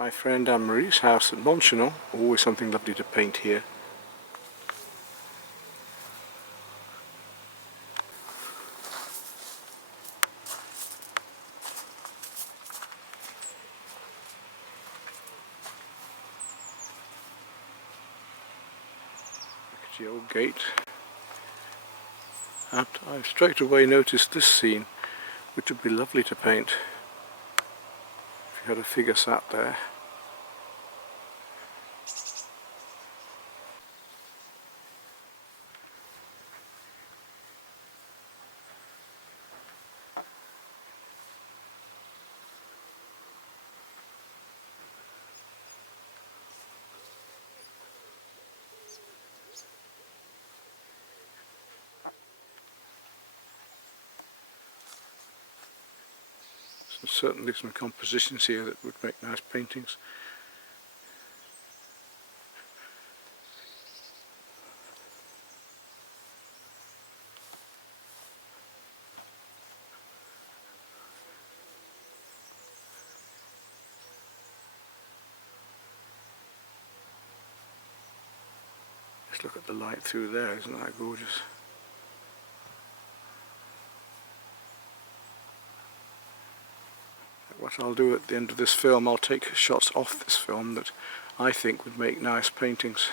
My friend Anne-Marie's house at Montchenon. Always something lovely to paint here. Look at the old gate. And I've straight away noticed this scene, which would be lovely to paint if you had a figure sat there. Certainly some compositions here that would make nice paintings. Just look at the light through there, isn't that gorgeous? What I'll do at the end of this film, I'll take shots off this film that I think would make nice paintings.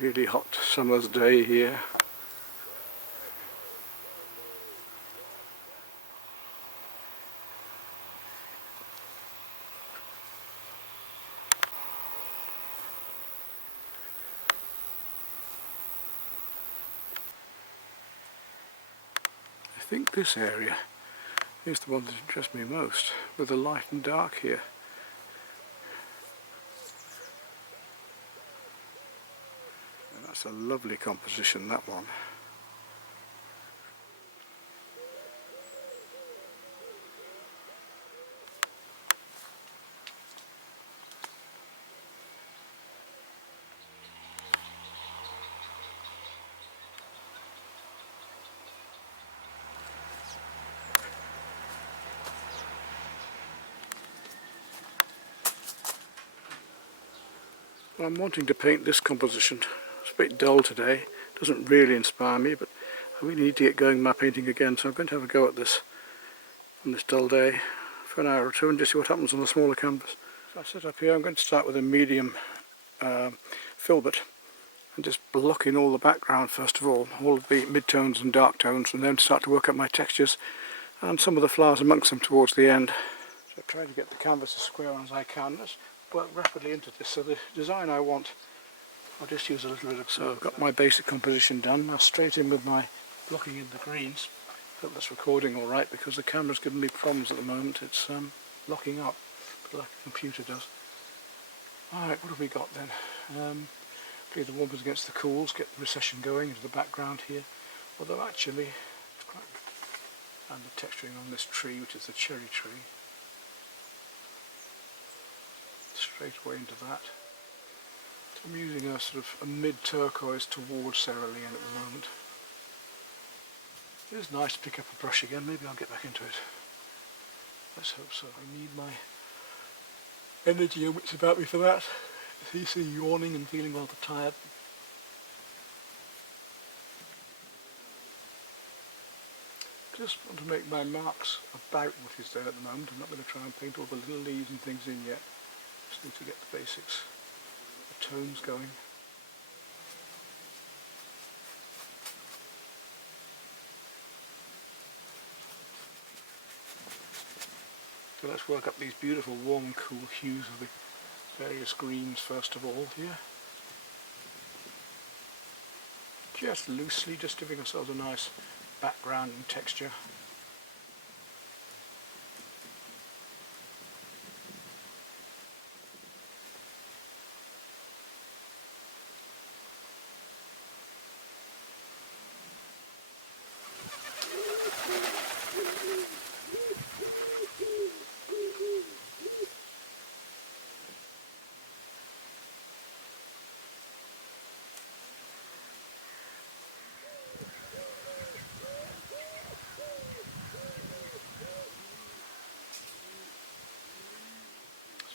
Really hot summer's day here. I think this area is the one that interests me most, with the light and dark here. And that's a lovely composition, that one. Well, I'm wanting to paint this composition. It's a bit dull today, doesn't really inspire me, but I really need to get going my painting again, so I'm going to have a go at this on this dull day for an hour or two and just see what happens on the smaller canvas. So I set up here. I'm going to start with a medium filbert and just block in all the background first of all of the mid-tones and dark tones, and then start to work up my textures and some of the flowers amongst them towards the end. So I try to get the canvas as square as I can. Let's work rapidly into this. So the design I want, I'll just use a little bit of... So I've got my basic composition done. Now straight in with my blocking in the greens. Hope that's recording all right, because the camera's giving me problems at the moment. It's locking up, but like a computer does. Alright, what have we got then? Play the warmers against the cools, get the recession going into the background here. Although actually, it's quite... and the texturing on this tree, which is the cherry tree. Straight away into that. So I'm using a sort of a mid-turquoise towards cerulean at the moment. It is nice to pick up a brush again. Maybe I'll get back into it. Let's hope so. I need my energy and wits about me for that. You see, yawning and feeling rather tired. Just want to make my marks about what is there at the moment. I'm not going to try and paint all the little leaves and things in yet. Just need to get the basics, the tones going. So let's work up these beautiful warm cool hues of the various greens first of all here. Just loosely, just giving ourselves a nice background and texture.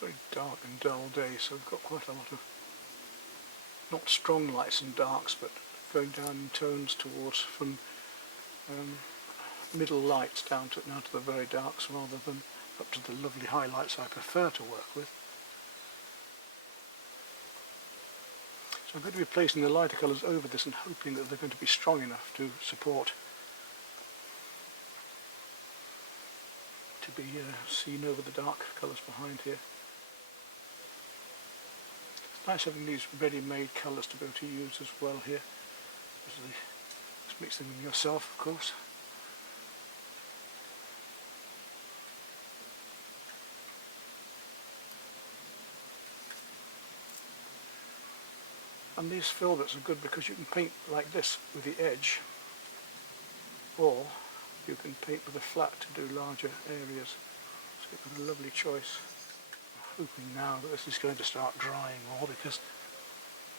very dark and dull day, so we've got quite a lot of not strong lights and darks, but going down in tones towards from middle lights down to the very darks, rather than up to the lovely highlights I prefer to work with. So I'm going to be placing the lighter colours over this and hoping that they're going to be strong enough to support, to be seen over the dark colours behind here. It's nice having these ready-made colours to be able to use as well here. Just mix them in yourself, of course. And these filberts are good because you can paint like this with the edge, or you can paint with a flat to do larger areas. So you've got a lovely choice. I'm hoping now that this is going to start drying more, because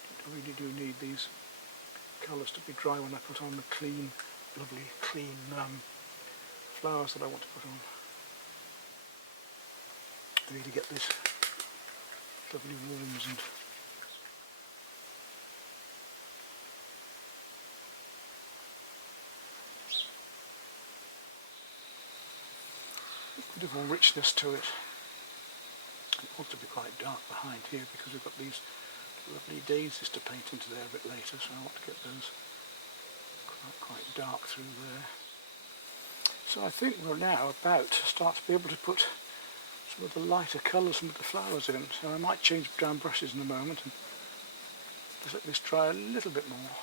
I really do need these colours to be dry when I put on the clean, lovely clean flowers that I want to put on. I need to get these lovely worms and beautiful richness to it. It wants to be quite dark behind here because we've got these lovely daisies to paint into there a bit later, so I want to get those quite dark through there. So I think we're now about to start to be able to put some of the lighter colours from the flowers in, so I might change down brushes in a moment and just let this dry a little bit more.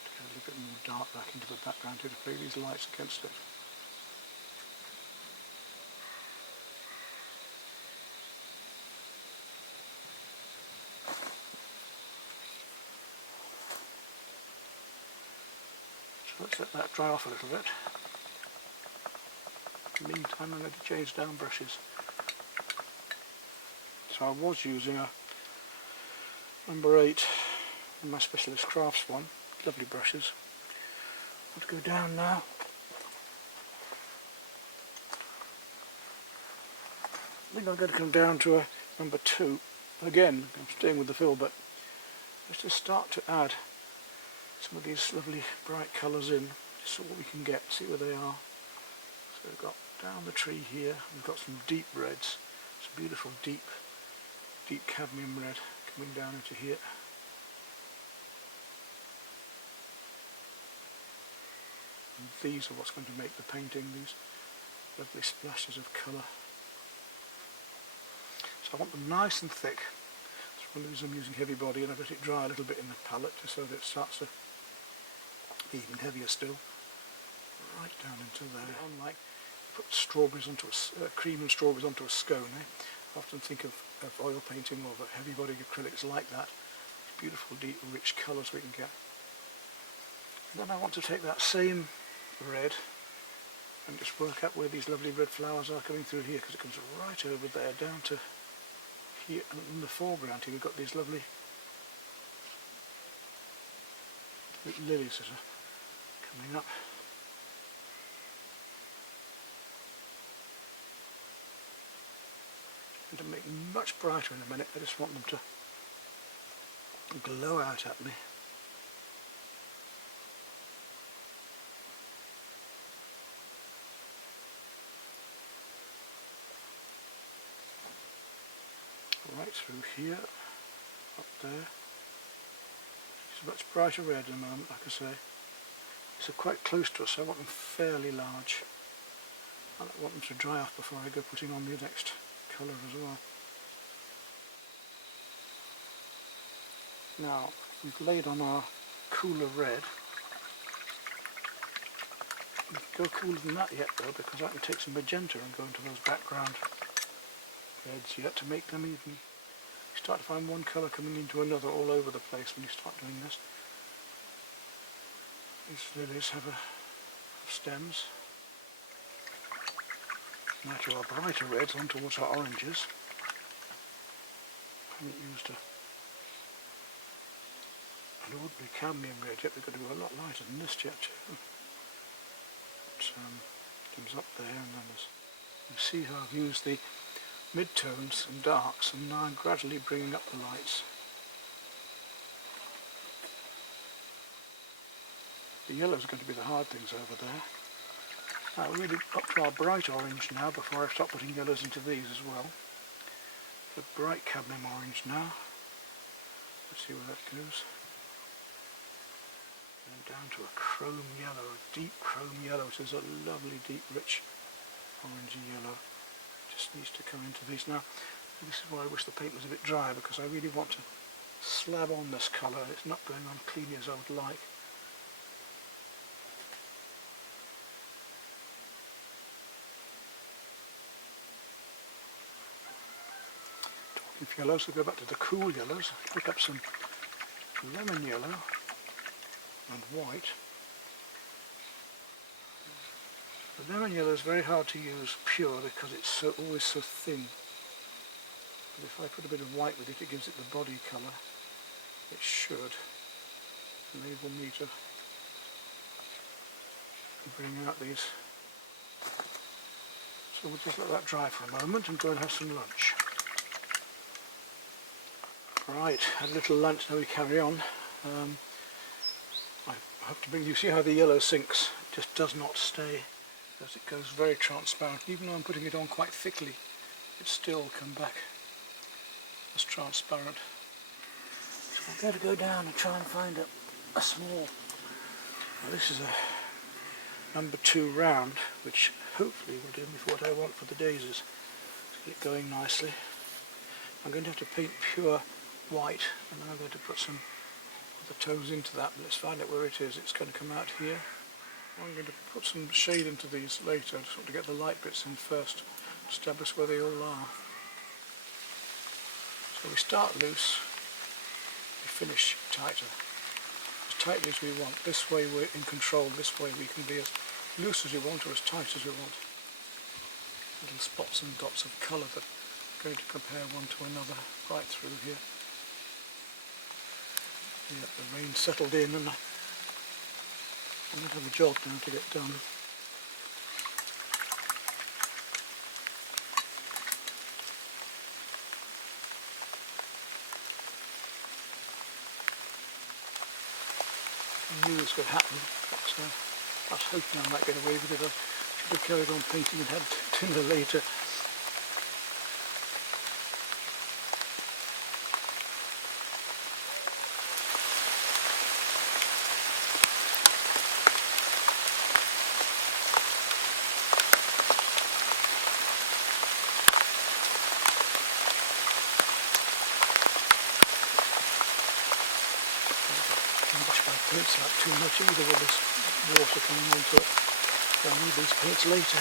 To get a little bit more dark back into the background here to play these lights against it. Let's let that dry off a little bit. In the meantime, I'm going to change down brushes. So I was using a number 8 in my Specialist Crafts one. Lovely brushes. I'll have to go down now. I think I'm going to come down to a number 2. Again, I'm staying with the fill, but let's just start to add some of these lovely bright colours in, just see what we can get, see where they are. So we've got down the tree here, we've got some deep reds, some beautiful deep cadmium red coming down into here. And these are what's going to make the painting, these lovely splashes of colour. So I want them nice and thick. That's one of the reasons I'm using heavy body, and I let it dry a little bit in the palette just so that it starts to be even heavier still. Right down into there. Unlike put strawberries onto cream and strawberries onto a scone. I often think of oil painting or the heavy body acrylics like that. Beautiful deep rich colours we can get. And then I want to take that same red and just work out where these lovely red flowers are coming through here, because it comes right over there down to here, and in the foreground here we've got these lovely lilies that are coming up. And to make them much brighter in a minute, I just want them to glow out at me. Right through here, up there. It's a much brighter red at the moment, like I say. These are quite close to us, so I want them fairly large. I don't want them to dry off before I go putting on the next colour as well. Now, we've laid on our cooler red. We can go cooler than that yet though, because I can take some magenta and go into those background reds yet to make them even. You start to find one colour coming into another all over the place when you start doing this. These lilies have stems. Now to our brighter reds on towards our oranges. I haven't used an ordinary cadmium red yet, we've got to go a lot lighter than this yet too. It comes up there, and then you see how I've used the mid-tones and darks, and now I'm gradually bringing up the lights. The yellow's going to be the hard things over there. Now we're really up to our bright orange now before I start putting yellows into these as well. The bright cadmium orange now. Let's see where that goes. And down to a chrome yellow, a deep chrome yellow. It is a lovely deep rich orangey yellow. Just needs to come into these now. This is why I wish the paint was a bit drier, because I really want to slab on this colour. It's not going on cleanly as I would like. Talking of yellows, we'll go back to the cool yellows. Pick up some lemon yellow and white. The lemon yellow is very hard to use pure because it's always so thin. But if I put a bit of white with it, it gives it the body colour. It should enable me to bring out these. So we'll just let that dry for a moment and go and have some lunch. Right, had a little lunch, now we carry on. I have to bring you, see how the yellow sinks? It just does not stay, as it goes very transparent. Even though I'm putting it on quite thickly, it still come back as transparent. So I'm going to go down and try and find a small, well, this is a number 2 round, which hopefully will do me for what I want for the daisies. Get it going nicely. I'm going to have to paint pure white, and then I'm going to put some of the tones into that, but let's find out where it is. It's going to come out here. I'm going to put some shade into these later. I just want to get the light bits in first, establish where they all are. So we start loose, we finish tighter. As tightly as we want. This way we're in control, this way we can be as loose as we want or as tight as we want. Little spots and dots of colour that are going to compare one to another right through here. Yeah, the rain settled in and I don't have a job now to get done. I knew this would happen, but I was hoping I might get away with it. I should have carried on painting and had dinner later. Paints out too much either with this water coming onto it. So I need these paints later.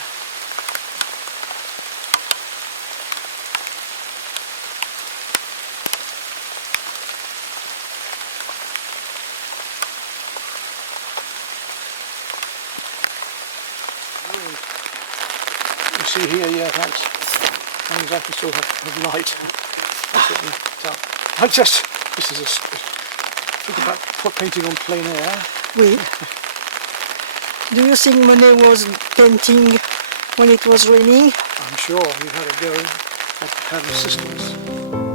You see here, yeah, thanks. As long as I can still have light. That's it. This is a talk about painting on plein air. Oui. Do you think Monet was painting when it was raining? I'm sure he had a go, had assistance.